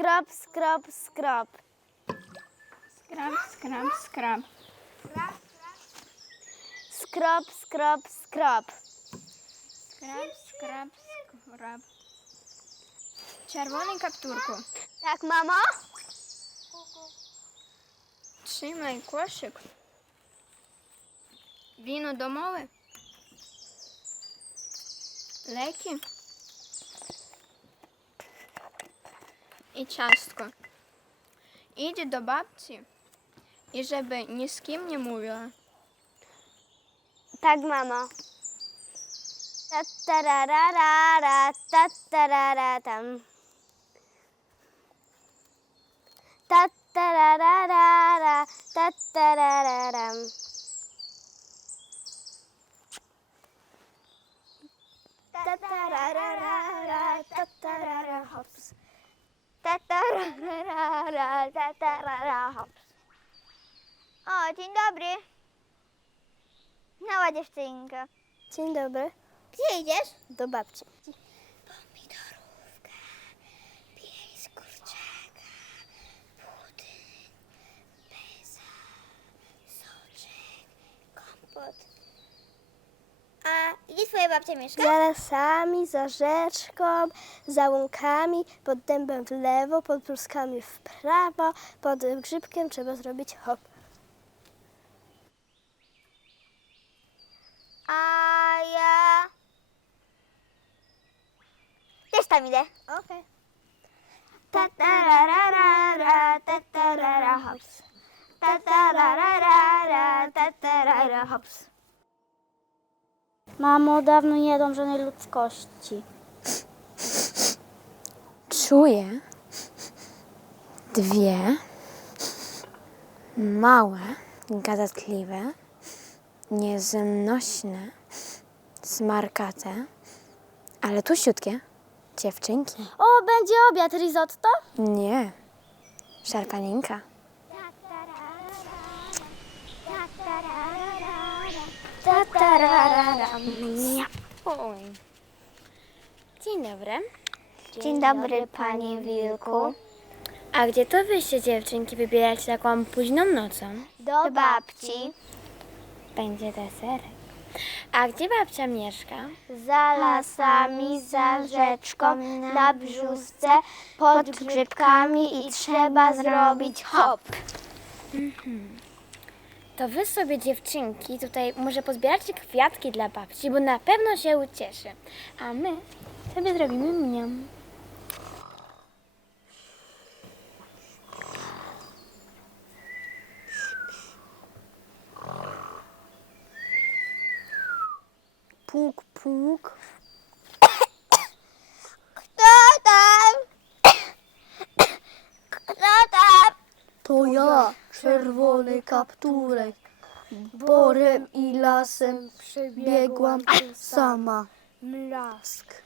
Скраб, скраб, скраб. Скраб, скраб, скраб. Скраб, скраб, скраб. Скраб, скраб, скраб. Червоний каптурку. Так, мама. Чимай кошик. Віно домови. Леки. I ciastko. Idź do babci. I żeby ni z kim nie mówiła. Tak, mamo. Tatararara, tatararatam. Tatararara, tatarararam. Tatararara, tatarara, hops. Tatararara, tatarara, hops. O, dzień dobry. Mała dziewczynka. Dzień dobry. Gdzie idziesz? Do babci. Babcia mieszka? Za lasami, za rzeczką, za łąkami, pod dębem w lewo, pod pruskami w prawo, pod grzybkiem trzeba zrobić hop. A ja... Też tam idę. Okej. Tatararara, tatarara, hops. Tatararara, tatarara, hops. Mamo, dawno nie jadłam żadnej ludzkości. Czuję dwie małe, gadatliwe, nieznośne, smarkate, ale tuściutkie dziewczynki. O, będzie obiad, risotto? Nie, szarpaninka. Oj. Dzień dobry. Dzień dobry, panie Wilku. A gdzie to wyście dziewczynki wybieracie taką późną nocą? Do babci. Będzie deserek. A gdzie babcia mieszka? Za lasami, za rzeczką, na brzusce, pod grzybkami i trzeba zrobić hop. To wy sobie dziewczynki tutaj może pozbieracie kwiatki dla babci, bo na pewno się ucieszy. A my sobie zrobimy mniam. Puk, puk. Kto tam? Kto tam? To ja, czerwony kapturek. Borem i lasem przebiegłam sama. Mlask.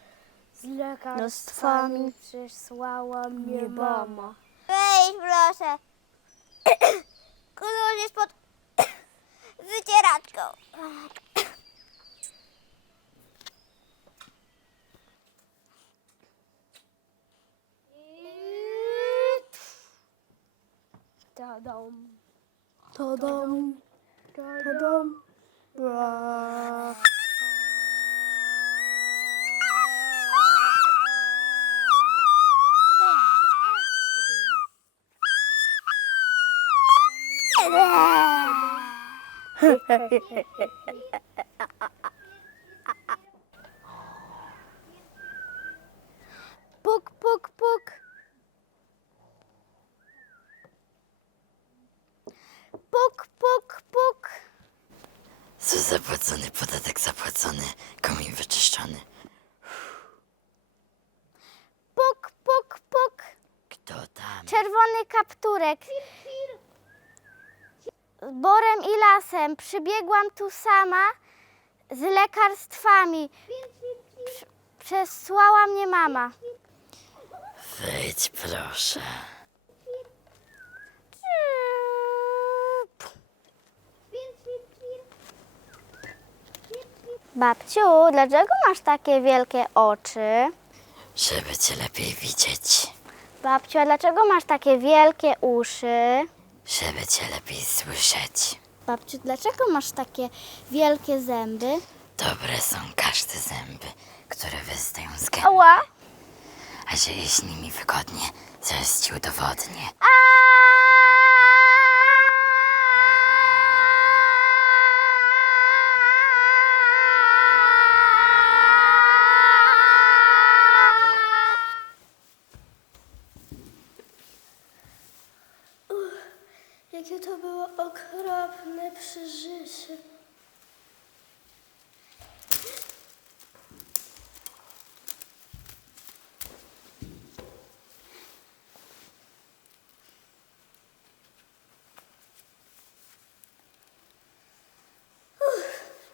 Z lekarstwami przesłała mnie mama. Wejdź proszę. 더덤 더덤 브라 zapłacony, podatek zapłacony, komin wyczyszczony. Puk, puk, puk. Kto tam? Czerwony kapturek. Z borem i lasem przybiegłam tu sama z lekarstwami. Prz- Przesłała mnie mama. Wejdź proszę. Babciu, dlaczego masz takie wielkie oczy? Żeby cię lepiej widzieć. Babciu, a dlaczego masz takie wielkie uszy? Żeby cię lepiej słyszeć. Babciu, dlaczego masz takie wielkie zęby? Dobre są każde zęby, które wystają z gęby. Ała! A że jeść nimi wygodnie, zaraz ci udowodnię. Jakie było okropne przeżycie.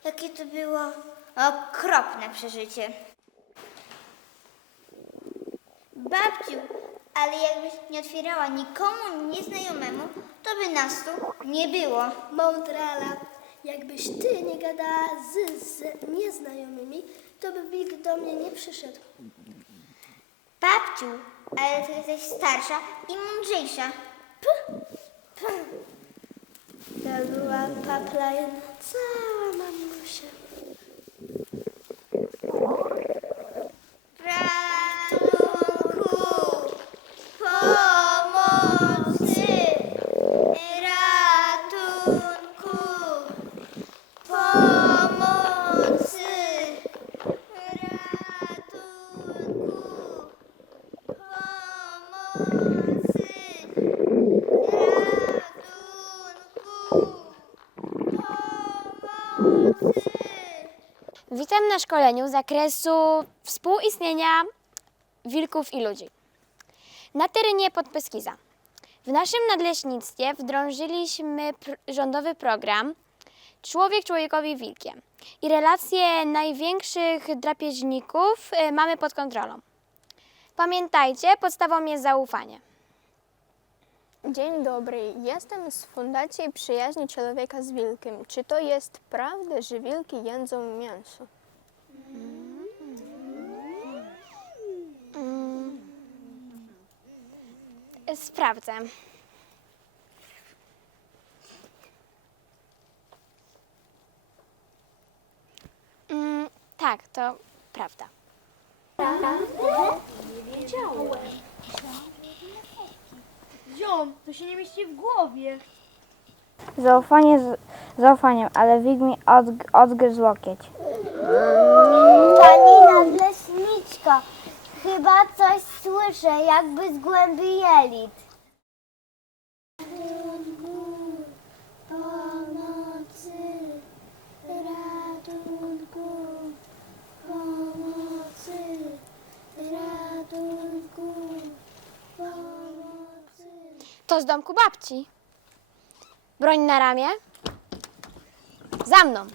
Jakie to było okropne przeżycie. Babciu, ale jakbyś nie otwierała nikomu nieznajomemu, to by nas tu nie było. Mądrala, jakbyś ty nie gadała z, z nieznajomymi, to by nikt do mnie nie przyszedł. Babciu, ale ty jesteś starsza i mądrzejsza. Ja byłam papla jedna cała mamusia. Witam na szkoleniu z zakresu współistnienia wilków i ludzi. Na terenie Podpeskiza. W naszym nadleśnictwie wdrążyliśmy pr- rządowy program Człowiek człowiekowi wilkiem. I relacje największych drapieżników y, mamy pod kontrolą. Pamiętajcie, podstawą jest zaufanie. Dzień dobry, jestem z Fundacji Przyjaźni Człowieka z Wilkiem. Czy to jest prawda, że wilki jedzą mięso? Sprawdzę. Mm, tak, to prawda. Zaufanie z zaufaniem, ale wig mi odg- odgryzł łokieć. Pani nadleśniczko, chyba coś słyszę, jakby z głębi jelit. To z domku babci. Broń na ramię. Za mną.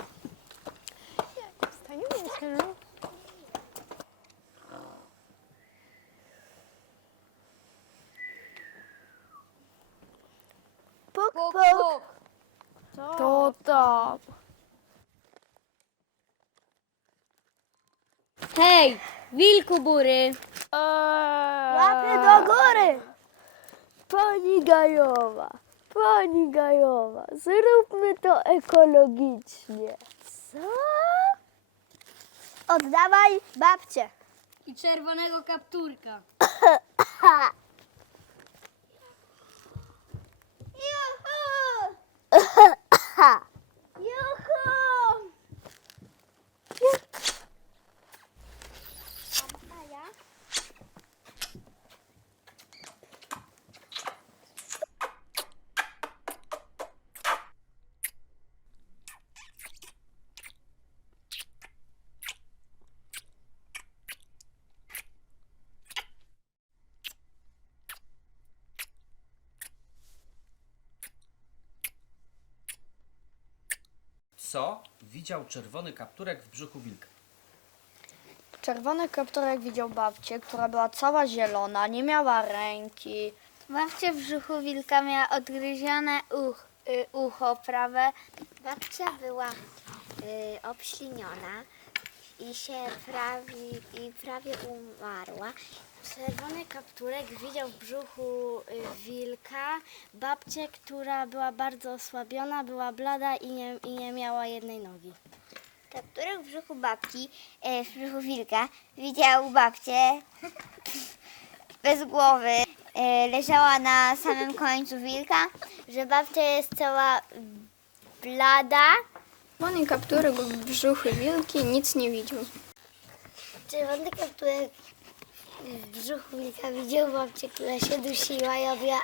Puk, puk. To to. Hej, wilku bury. Łapy do góry! Pani Gajowa, pani Gajowa, zróbmy to ekologicznie. Co? Oddawaj babcię. I czerwonego kapturka. Co widział czerwony kapturek w brzuchu wilka? Czerwony kapturek widział babcię, która była cała zielona, nie miała ręki. Babcia w brzuchu wilka miała odgryzione uch, y, ucho prawe. Babcia była y, obśliniona i się prawie, i prawie umarła Czerwony kapturek widział w brzuchu y, wilka babcię, która była bardzo osłabiona, była blada i nie, i nie miała jednej nogi. Kapturek w brzuchu babci, e, w brzuchu wilka, widział babcię bez głowy. E, leżała na samym końcu wilka. Że babcia jest cała blada. Czerwony kapturek w brzuchu wilki nic nie widział. Czerwony kapturek w brzuchu wilka widział babcię, która się dusiła i robiła